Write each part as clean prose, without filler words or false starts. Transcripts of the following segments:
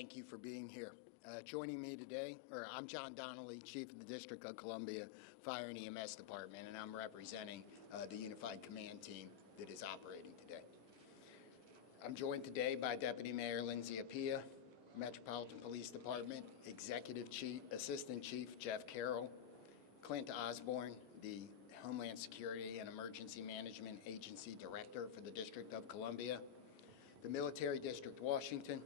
thank you for being here. Joining me today, I'm John Donnelly, Chief of the District of Columbia Fire and EMS Department, and I'm representing the Unified Command Team that is operating today. I'm joined today by Deputy Mayor Lindsay Appiah, Metropolitan Police Department Assistant Chief Jeff Carroll, Clint Osborne, the Homeland Security and Emergency Management Agency Director for the District of Columbia, the Military District Washington,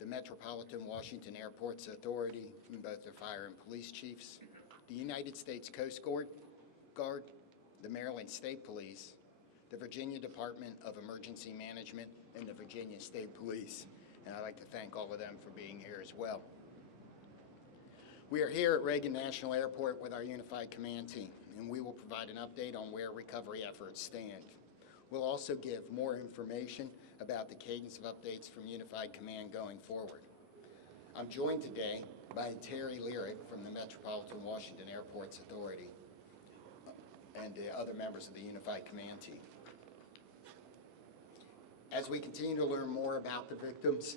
the Metropolitan Washington Airports Authority, and both their fire and police chiefs, the United States Coast Guard, the Maryland State Police, the Virginia Department of Emergency Management, and the Virginia State Police. And I'd like to thank all of them for being here as well. We are here at Reagan National Airport with our Unified Command Team, and we will provide an update on where recovery efforts stand. We'll also give more information about the cadence of updates from Unified Command going forward. I'm joined today by Terry Lyric from the Metropolitan Washington Airports Authority and the other members of the Unified Command Team. As we continue to learn more about the victims,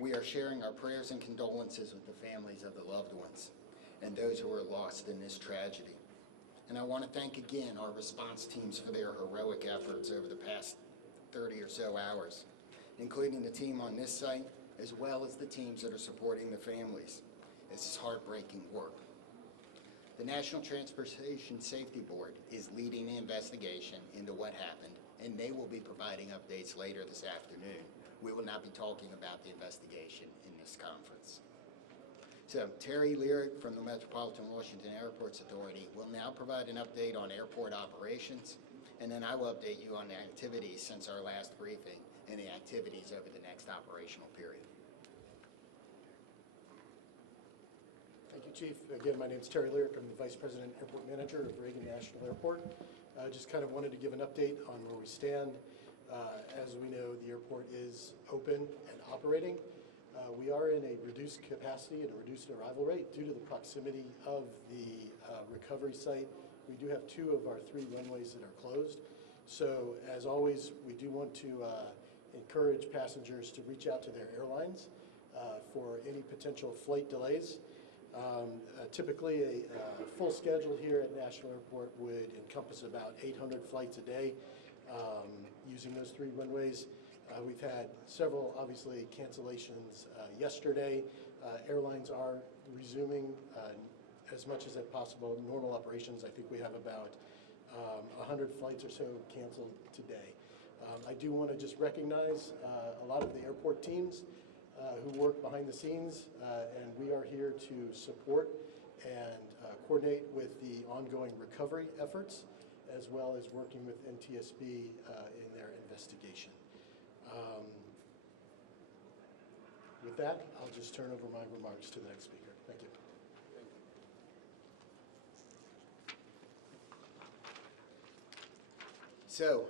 we are sharing our prayers and condolences with the families of the loved ones and those who are lost in this tragedy. And I want to thank again our response teams for their heroic efforts over the past 30 or so hours, including the team on this site, as well as the teams that are supporting the families. This is heartbreaking work. The National Transportation Safety Board is leading the investigation into what happened, and they will be providing updates later this afternoon. We will not be talking about the investigation in this conference. So Terry Lyric from the Metropolitan Washington Airports Authority will now provide an update on airport operations, and then I will update you on the activities since our last briefing and the activities over the next operational period. Thank you, Chief. Again, my name is Terry Lyric. I'm the Vice President Airport Manager of Reagan National Airport. Just kind of wanted to give an update on where we stand. As we know, the airport is open and operating. We are in a reduced capacity and a reduced arrival rate due to the proximity of the recovery site. We do have 2 of our 3 runways that are closed. So as always, we do want to encourage passengers to reach out to their airlines for any potential flight delays. Typically, a full schedule here at National Airport would encompass about 800 flights a day using those 3 runways. We've had several, obviously, cancellations yesterday. Airlines are resuming as much as possible normal operations. I think we have about 100 flights or so canceled today. I do want to just recognize a lot of the airport teams who work behind the scenes, and we are here to support and coordinate with the ongoing recovery efforts, as well as working with NTSB in their investigation. With that, I'll just turn over my remarks to the next speaker. Thank you. So,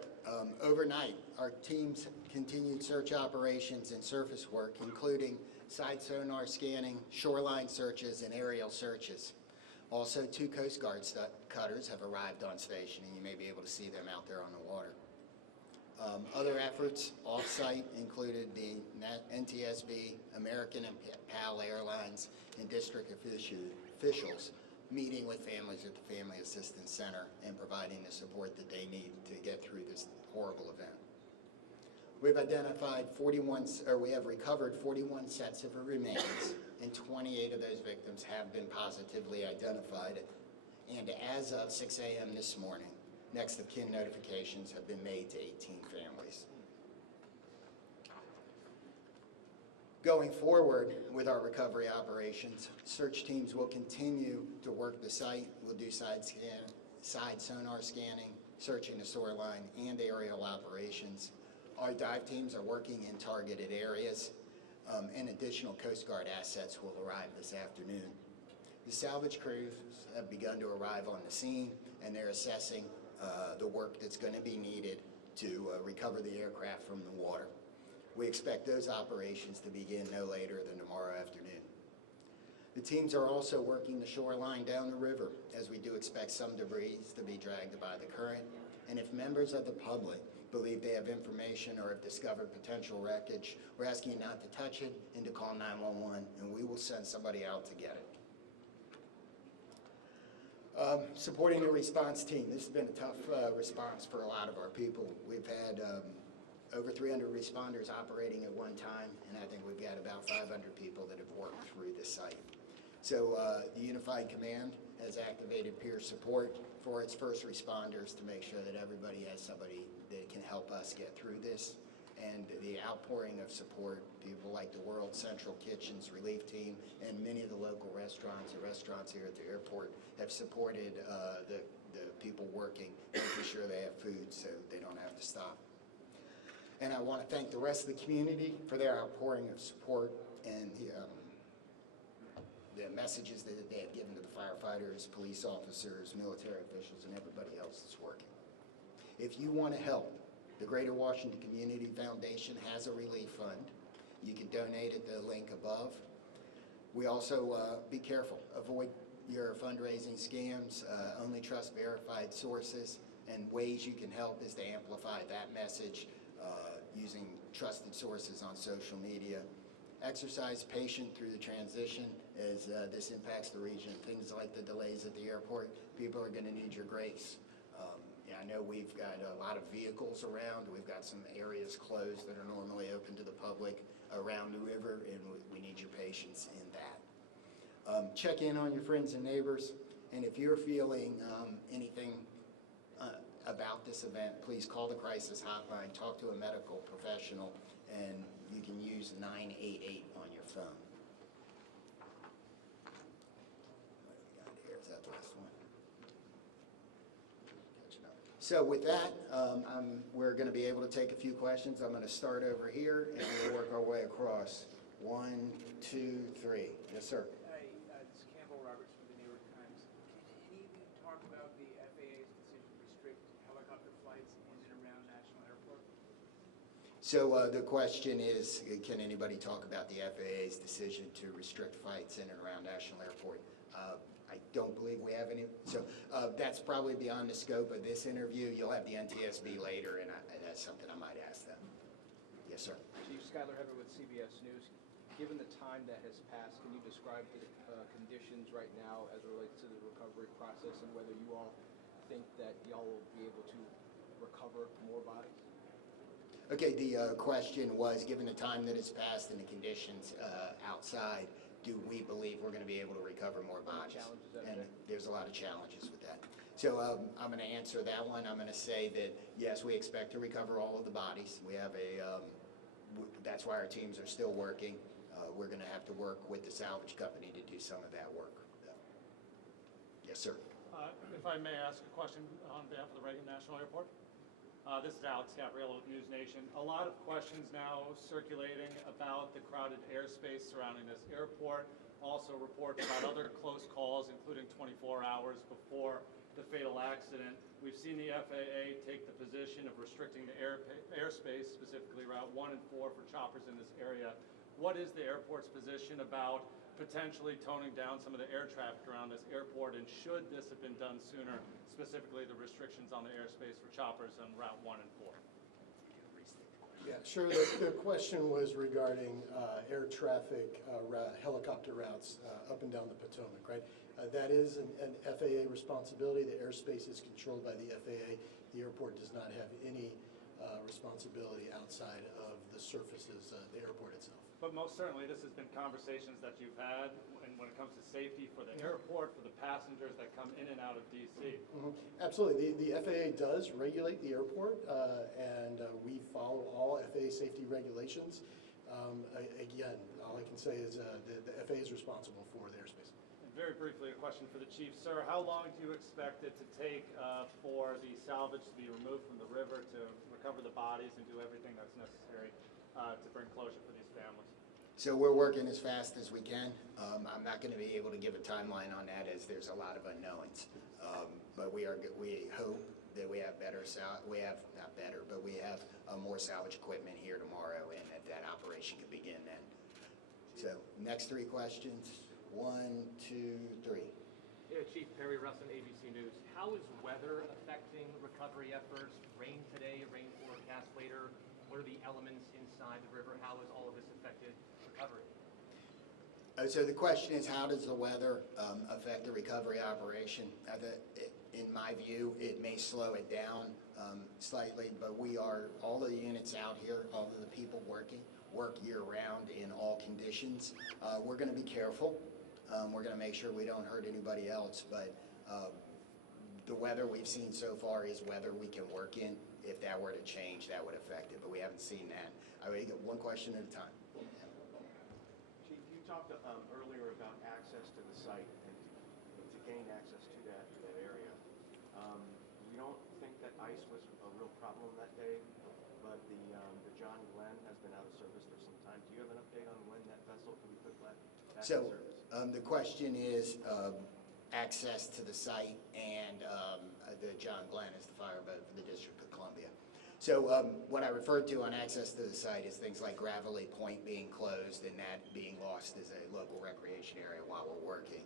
overnight, our teams continued search operations and surface work, including side sonar scanning, shoreline searches, and aerial searches. Also, 2 Coast Guard cutters have arrived on station, and you may be able to see them out there on the water. Other efforts off-site included the NTSB, American and PAL Airlines, and district officials meeting with families at the Family Assistance Center and providing the support that they need to get through this horrible event. We have recovered 41 sets of remains, and 28 of those victims have been positively identified. And as of 6 a.m. this morning, next of kin notifications have been made to 18 families. Going forward with our recovery operations, search teams will continue to work the site. We'll do side sonar scanning, searching the shoreline, and aerial operations. Our dive teams are working in targeted areas, and additional Coast Guard assets will arrive this afternoon. The salvage crews have begun to arrive on the scene, and they're assessing the work that's going to be needed to recover the aircraft from the water. We expect those operations to begin no later than tomorrow afternoon. The teams are also working the shoreline down the river, as we do expect some debris to be dragged by the current. And if members of the public believe they have information or have discovered potential wreckage, we're asking you not to touch it and to call 911, and we will send somebody out to get it. Supporting the response team. This has been a tough response for a lot of our people. We've had over 300 responders operating at one time, and I think we've got about 500 people that have worked through the site. So the Unified Command has activated peer support for its first responders to make sure that everybody has somebody that can help us get through this. And the outpouring of support, people like the World Central Kitchen's relief team and many of the local restaurants and restaurants here at the airport have supported the people working, making sure they have food so they don't have to stop. And I want to thank the rest of the community for their outpouring of support and the messages that they have given to the firefighters, police officers, military officials, and everybody else that's working. If you want to help, the Greater Washington Community Foundation has a relief fund. You can donate at the link above. We also, be careful, avoid your fundraising scams, only trust verified sources, and ways you can help is to amplify that message using trusted sources on social media. Exercise patience through the transition as this impacts the region. Things like the delays at the airport, people are going to need your grace. I know we've got a lot of vehicles around. We've got some areas closed that are normally open to the public around the river, and we need your patience in that. Check in on your friends and neighbors, and if you're feeling anything about this event, please call the crisis hotline, talk to a medical professional, and you can use 988 on your phone. What do we got here? Is that the last one? So with that, we're going to be able to take a few questions. I'm going to start over here, and we'll work our way across. 1, 2, 3. Yes, sir. Hi, this is Campbell Roberts from the New York Times. Can any of you talk about the FAA's decision to restrict helicopter flights in and around National Airport? So the question is, can anybody talk about the FAA's decision to restrict flights in and around National Airport? I don't believe we have any. So that's probably beyond the scope of this interview. You'll have the NTSB later, and that's something I might ask them. Yes, sir. Chief Skylar Heather with CBS News. Given the time that has passed, can you describe the conditions right now as it relates to the recovery process and whether you all think that y'all will be able to recover more bodies? Okay, the question was, given the time that has passed and the conditions outside, do we believe we're going to be able to recover more bodies? And there's a lot of challenges with that. So I'm going to answer that one. I'm going to say that, yes, we expect to recover all of the bodies. We have that's why our teams are still working. We're going to have to work with the salvage company to do some of that work. Yes, sir. If I may ask a question on behalf of the Reagan National Airport. This is Alex Gabriello with News Nation. A lot of questions now circulating about the crowded airspace surrounding this airport. Also reports about other close calls, including 24 hours before the fatal accident. We've seen the FAA take the position of restricting the airspace, specifically Route 1 and 4 for choppers in this area. What is the airport's position about potentially toning down some of the air traffic around this airport, and should this have been done sooner, specifically the restrictions on the airspace for choppers on Route 1 and 4? Yeah, sure. The question was regarding air traffic, helicopter routes up and down the Potomac, right? That is an FAA responsibility. The airspace is controlled by the FAA. The airport does not have any responsibility outside of the surfaces, the airport itself. But most certainly, this has been conversations that you've had, and when it comes to safety for the airport, for the passengers that come in and out of D.C. Mm-hmm. Absolutely. The FAA does regulate the airport, and we follow all FAA safety regulations. Again, all I can say is the FAA is responsible for the airspace. And very briefly, a question for the chief. Sir, how long do you expect it to take for the salvage to be removed from the river to recover the bodies and do everything that's necessary to bring closure for these families? So we're working as fast as we can. I'm not going to be able to give a timeline on that as there's a lot of unknowns. But we hope that we have we have more salvage equipment here tomorrow, and that operation can begin then. So next 3 questions. 1, 2, 3. Chief Perry Russin, ABC News. How is weather affecting recovery efforts? Rain today, rain forecast later. What are the elements inside the river? How has all of this affected recovery? So the question is, how does the weather affect the recovery operation? In my view, it may slow it down slightly, but all of the units out here, all of the people work year-round in all conditions. We're going to be careful. We're going to make sure we don't hurt anybody else, but the weather we've seen so far is weather we can work in. If that were to change, that would affect it, but we haven't seen that. I would get one question at a time. Chief, you talked earlier about access to the site and to gain access to that area. We don't think that ice was a real problem that day, but the John Glenn has been out of service for some time. Do you have an update on when that vessel can be put back in So service? the question is access to the site, and the John Glenn is the fireboat for the District of Columbia. So what I referred to on access to the site is things like Gravelly Point being closed and that being lost as a local recreation area while we're working.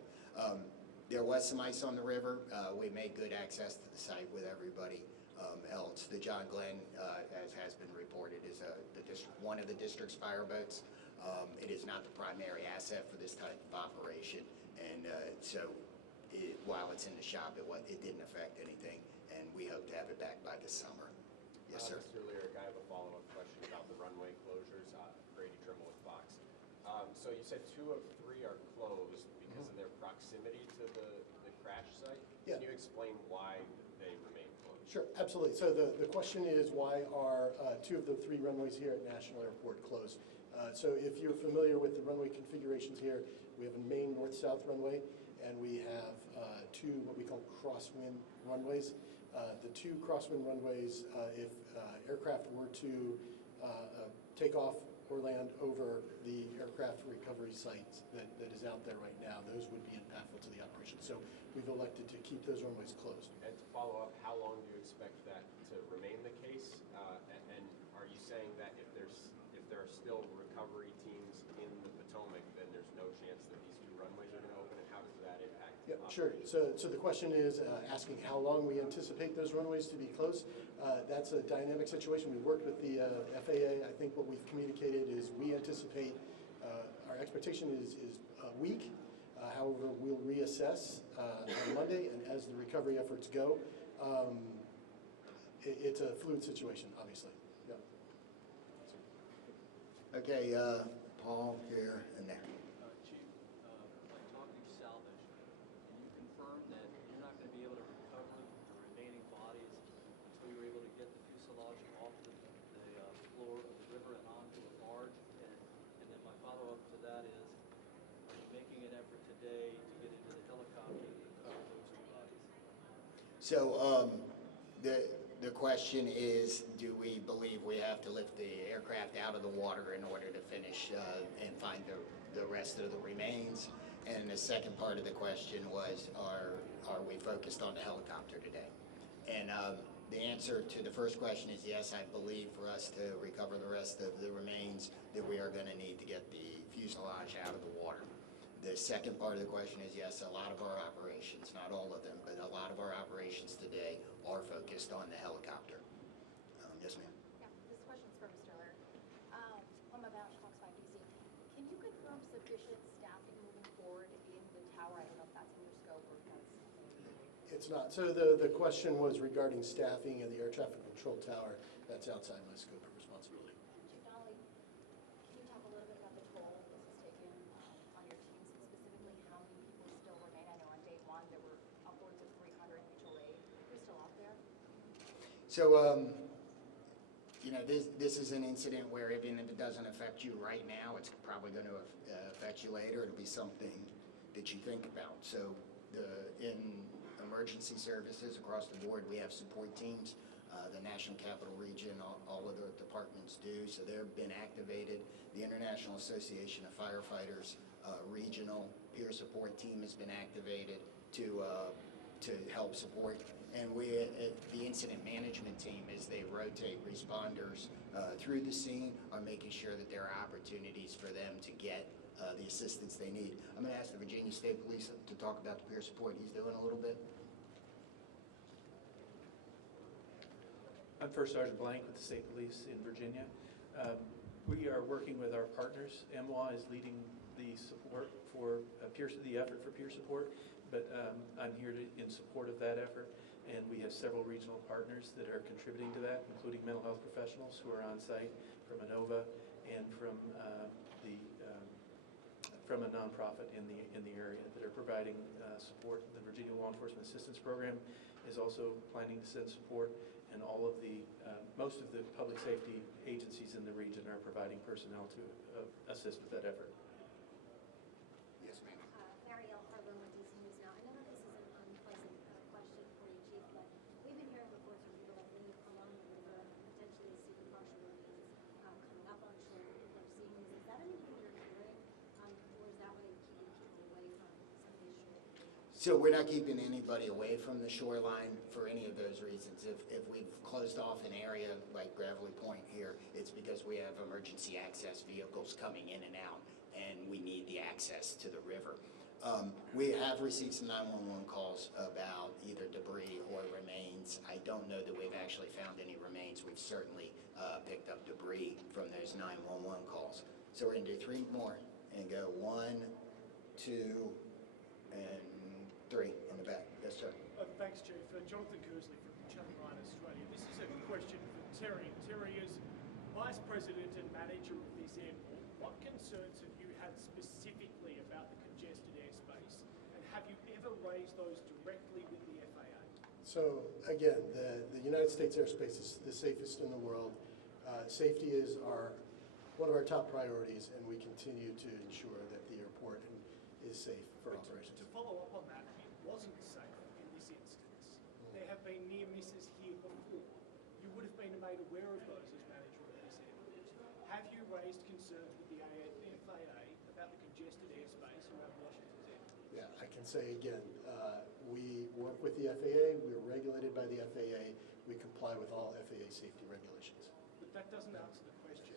There was some ice on the river. We made good access to the site with everybody else. The John Glenn, as has been reported, is one of the district's fireboats. It is not the primary asset for this type of operation, and while it's in the shop, it didn't affect anything, and we hope to have it back by this summer. Yes, sir. Mr. Lyric, I have a follow-up question about the runway closures. Brady Trimble with Fox. So you said 2 of 3 are closed because of their proximity to the crash site. Yeah. Can you explain why they remain closed? Sure, absolutely. So the question is, why are 2 of the 3 runways here at National Airport closed? So if you're familiar with the runway configurations here, we have a main north-south runway, and we have 2 what we call crosswind runways. The 2 crosswind runways, if aircraft were to take off or land over the aircraft recovery site that is out there right now, those would be impactful to the operation. So we've elected to keep those runways closed. And to follow up, how long do you expect that to remain the case? And are you saying that if there are still recovery teams in the Potomac, then there's no chance that these 2 runways are going to open? And how does that impact? Yeah, sure. So the question is asking how long we anticipate those runways to be closed. That's a dynamic situation. We worked with the FAA. I think what we've communicated is we anticipate, our expectation is a week. However, we'll reassess on Monday, and as the recovery efforts go, it's a fluid situation, obviously. Yeah. Okay, Paul here and there. Chief, like talking salvage, can you confirm that you're not going to be able to recover the remaining bodies until you're able to get the fuselage off the floor of the river and onto a barge? And then my follow-up to that is, are you making an effort today to get into the helicopter to recover those 2 bodies? So the question is, do we believe we have to lift the aircraft out of the water in order to finish and find the rest of the remains? And the second part of the question was, are we focused on the helicopter today? And the answer to the first question is yes. I believe for us to recover the rest of the remains that we are going to need to get the fuselage out of the water. The second part of the question is yes, a lot of our operations, not all of them, but a lot of our operations today are focused on the helicopter. Yes, ma'am. Yeah, this question's for Mr. Lyric. I'm about Fox 5 DC. Can you confirm sufficient staffing moving forward in the tower? I don't know if that's in your scope or if that's something. It's not. So the question was regarding staffing in the air traffic control tower. That's outside my scope of responsibility. Chief Donnelly, can you talk a little bit about the toll this has taken on your teams, and specifically how many people still remain? I know on day 1 there were upwards of 300 mutual aid. Who's still out there? So, this is an incident where even if it doesn't affect you right now, it's probably going to affect you later. It'll be something that you think about. So in emergency services across the board, we have support teams. The National Capital Region, all of the departments do. So they've been activated. The International Association of Firefighters regional peer support team has been activated to help support. And the incident management team, as they rotate responders through the scene, are making sure that there are opportunities for them to get the assistance they need. I'm going to ask the Virginia State Police to talk about the peer support he's doing a little bit. I'm First Sergeant Blank with the State Police in Virginia. We are working with our partners. MWA is leading the support for the effort for peer support, but I'm here in support of that effort. And we have several regional partners that are contributing to that, including mental health professionals who are on site from ANOVA and from a nonprofit in the area that are providing support. The Virginia Law Enforcement Assistance Program is also planning to send support, and all of the most of the public safety agencies in the region are providing personnel to assist with that effort. Yes, ma'am. Mary L. Harlan with DC News Now. I know that this is an unpleasant question for you, Chief, but we've been hearing reports from people that live along the river and potentially see the partial remains coming up on shore. People are seeing these. Is that anything you're hearing, or is that way keeping people away from some of these shore? So we're not keeping anybody away from the shoreline for any of those reasons. If we've closed off an area like Gravelly Point here, it's because we have emergency access vehicles coming in and out, and we need the access to the river. We have received some 911 calls about either debris or remains. I don't know that we've actually found any remains. We've certainly picked up debris from those 911 calls. So we're going to do 3 more and go 1, 2, and 3 in the back. Yes, sir. Thanks, Chief. Jonathan Coos from Channel 9 Australia. This is a question for Terry. Terry, as Vice President and Manager of this airport, what concerns have you had specifically about the congested airspace, and have you ever raised those directly with the FAA? So again, the United States airspace is the safest in the world. Safety is one of our top priorities, and we continue to ensure that the airport is safe for operations. To follow up on that, it wasn't safe in this instance. There have been near misses here before. You would have been made aware of those as manager of this airport. Have you raised concerns with the FAA about the congested airspace around Washington's airport? Yeah, I can say again, we work with the FAA, we're regulated by the FAA, we comply with all FAA safety regulations. But that doesn't answer the question.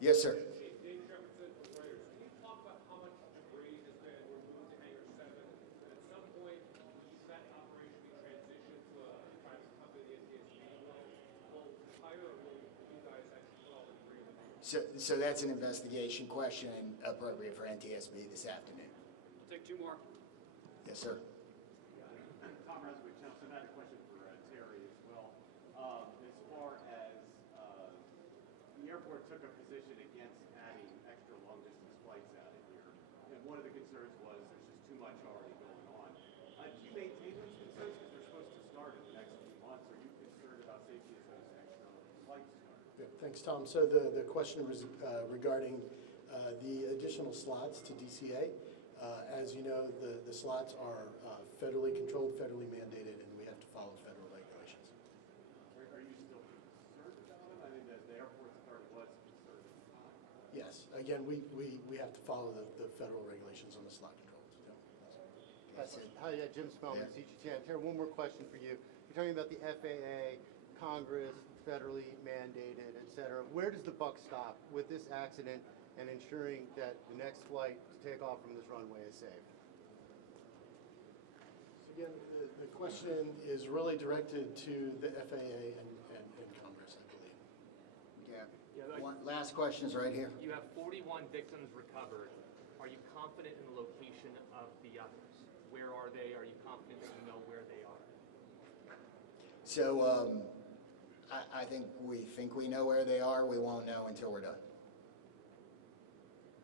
Yes, sir. Can you talk about how much debris has been removed to Hangar 7? At some point, that operation be transitioned to a private company, the NTSB will hire, or will you guys actually put all the debris in the hangar? So that's an investigation question appropriate for NTSB this afternoon. We'll take 2 more. Yes, sir. Tom Roseburg, so I had a question for Terry as well. As far as the airport took a position against adding extra long-distance flights out of here, and one of the concerns was there's just too much already going on. Do you maintain those concerns because they're supposed to start in the next few months? Are you concerned about safety as those extra flights start? Yeah, thanks, Tom. So the question was regarding the additional slots to DCA. As you know, the slots are federally controlled, federally mandated, and we have to follow federal regulations. Are you still concerned about it? I mean, the airport authority was concerned at the time. Yes, again, we have to follow the federal regulations on the slot controls. Yeah. That's it. Hi, Jim Spellman, CGTN. Terry, one more question for you. You're talking about the FAA, Congress, federally mandated, et cetera. Where does the buck stop with this accident and ensuring that the next flight to take off from this runway is safe? So again, the question is really directed to the FAA and Congress, I believe. Yeah. Last question's right here. You have 41 victims recovered. Are you confident in the location of the others? Where are they? Are you confident that you know where they are? So I think we know where they are. We won't know until we're done.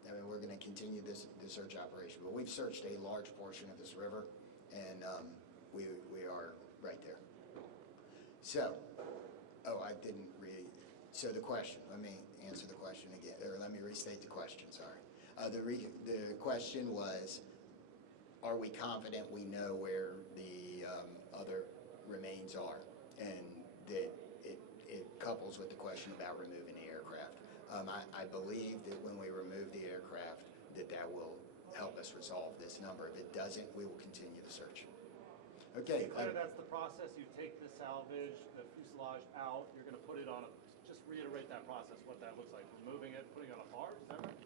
I mean, we're going to continue the search operation, but we've searched a large portion of this river, and we are right there. So, I didn't read. So the question. Let me answer the question again, or let me restate the question. Sorry. The question was, are we confident we know where the other remains are, and that it couples with the question about removing the aircraft. I believe that when we remove the aircraft, that will help us resolve this number. If it doesn't, we will continue the search. Okay. That's the process. You take the salvage, the fuselage out. You're going to put it on just reiterate that process, what that looks like. Removing it, putting it on a barge, is that right?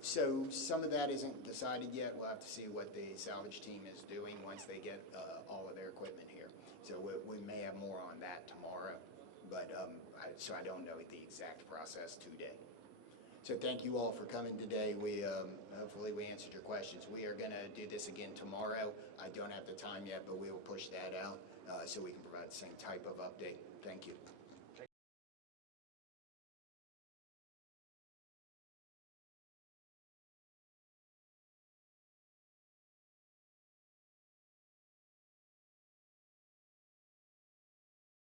So some of that isn't decided yet. We'll have to see what the salvage team is doing once they get all of their equipment here. So we may have more on that tomorrow, but so I don't know the exact process today. So thank you all for coming today. Hopefully we answered your questions. We are going to do this again tomorrow. I don't have the time yet, but we will push that out so we can provide the same type of update. Thank you.